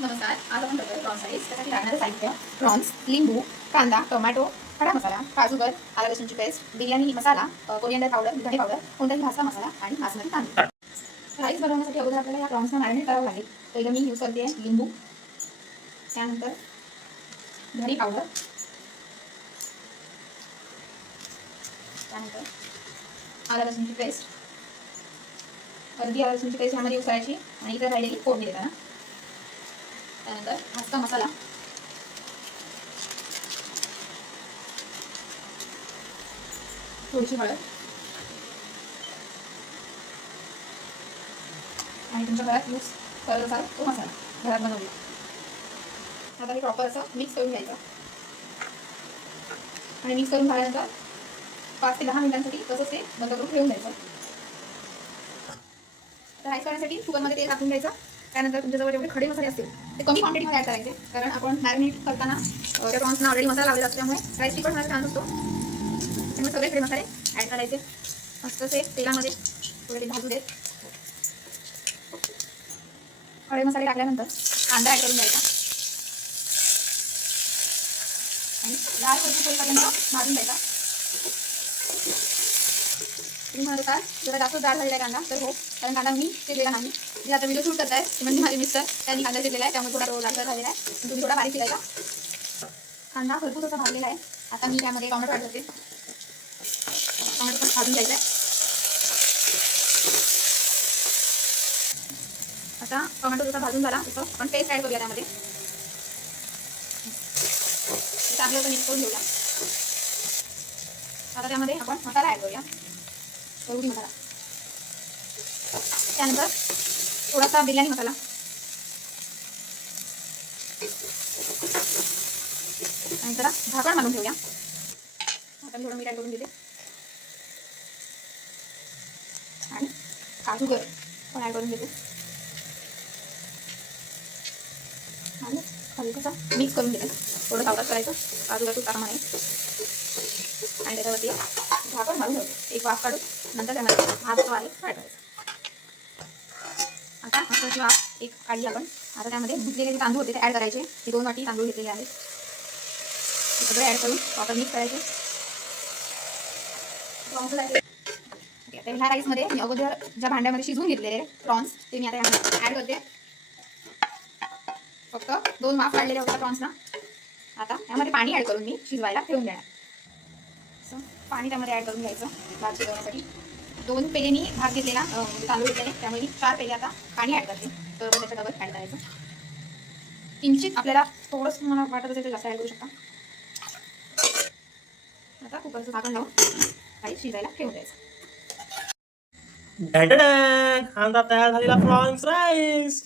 नमस्कार. आज आपण करतोय प्रॉन्स राईस. त्यासाठी लागणारं साहित्य: प्रॉन्स, लिंबू, कांदा, टोमॅटो, खडा मसाला, काजूगर, आलं लसूणची पेस्ट, बिर्याणी मसाला, कोरिअंडर पावडर, धने पावडर, कोणताही भाजका मसाला आणि बासमती तांदूळ. राईस बनवण्यासाठी अगोदर आपल्याला या प्रॉन्सला मॅरिनेट करावं लागेल. पहिलं मी यूज करते लिंबू, त्यानंतर धने पावडर, त्यानंतर आलं लसूणची पेस्ट, अर्धी आलं लसूणची पेस्ट यामध्ये यूज करायची आणि इतर राहिलेली फोडणी देताना. त्यानंतर भाजका मसाला, थोडीशी हळद आणि तुमच्या घरात यूज करत असाल तो मसाला घरात बनवलेला. आता हे प्रॉपर असं मिक्स करून घ्यायचं आणि मिक्स करून झाल्यानंतर 5 ते 10 मिनिटांसाठी तसंच ते बंद करून ठेवून द्यायचं. तर राईस करण्यासाठी कुकरमध्ये तेल टाकून घ्यायचं. त्यानंतर तुमच्याजवळ जेवढे खडे मसाले असतील ते कमी क्वांटिटीमध्ये ॲड करायचे, कारण आपण मॅरिनेट करताना त्या प्रॉन्सना ऑलरेडी मसाला लावलेला असतो, त्यामुळे राईस तिखट होण्याचा चान्स असतो. त्यामुळे सगळे खडे मसाले ॲड करायचे. मस्त ते तेलामध्ये थोडे भाजू देत. खडे मसाले टाकल्यानंतर कांदा ॲड करून द्यायचा आणि लाल होईपर्यंत भाजून द्यायचा. तुम्ही म्हणत असाल जरा जास्त जाड झालेला आहे कांदा, तर हो, कारण कांदा मी चिरलेला नाही. जे आता व्हिडिओ शूट करत आहे ते म्हणजे माझे मिस्टर, त्यांनी कांदा चिरलेला आहे, त्यामुळे थोडा तो जास्त झालेला आहे. पण तुम्ही थोडा बारीक चिरायचा. कांदा भरपूर असा भाजलेला आहे. आता मी त्यामध्ये टोमॅटो ॲड करते. टोमॅटो पण भाजून घ्यायचा आहे. आता टोमॅटो जसा भाजून झाला तसं आपण पेस्ट ॲड करूया त्यामध्ये. चांगलं असं मिक्स करून घेऊया. आता त्यामध्ये आपण मसाला ॲड करूया, घरगुती मसाला. त्यानंतर थोडासा बिर्याणी मसाला आणि जरा झाकण मारून ठेवूया. आता मी थोडं मीठ ॲड करून देते आणि काजूगर पण ॲड करून देते आणि हलकंसं मिक्स करून देते. थोडं सावकाश करायचं काजूगर तुटाप्रमाणे आणि त्याच्यावरती झाकण मारून ठेवते. एक वाफ काढून नंतर त्यामध्ये भाजतो आहे फ्राय करायचं. आता मसाल्याची वाफ एक काढली आपण. आता त्यामध्ये धुतलेले जे तांदूळ होते ते ॲड करायचे. हे 2 वाटी तांदूळ घेतलेले आहेत. हे सगळे ॲड करून प्रॉपर मिक्स करायचे. आता ह्या राईसमध्ये मी अगोदर ज्या भांड्यामध्ये शिजवून घेतलेले प्रॉन्स ते मी आता यामध्ये ॲड करते. फक्त 2 वाफ काढलेल्या होत्या प्रॉन्सना. आता यामध्ये पाणी ॲड करून मी शिजवायला ठेवून देणार. पाणी त्यामध्ये ॲड करून घ्यायचं भात शिजवण्यासाठी. 2 पेले मी भात घेतलेला तांदूळ घेतलेले, त्यामुळे मी 4 पेले आता पाणी ॲड करते. तर त्याच्या डबल ॲड करायचं. किंचित आपल्याला थोडंसं मला वाटत असेल तर जास्त ॲड करू शकता. आता कुकरचं झाकण लावून राईस शिजायला ठेवून द्यायचं. आता तयार झालेला प्रॉन्स राईस.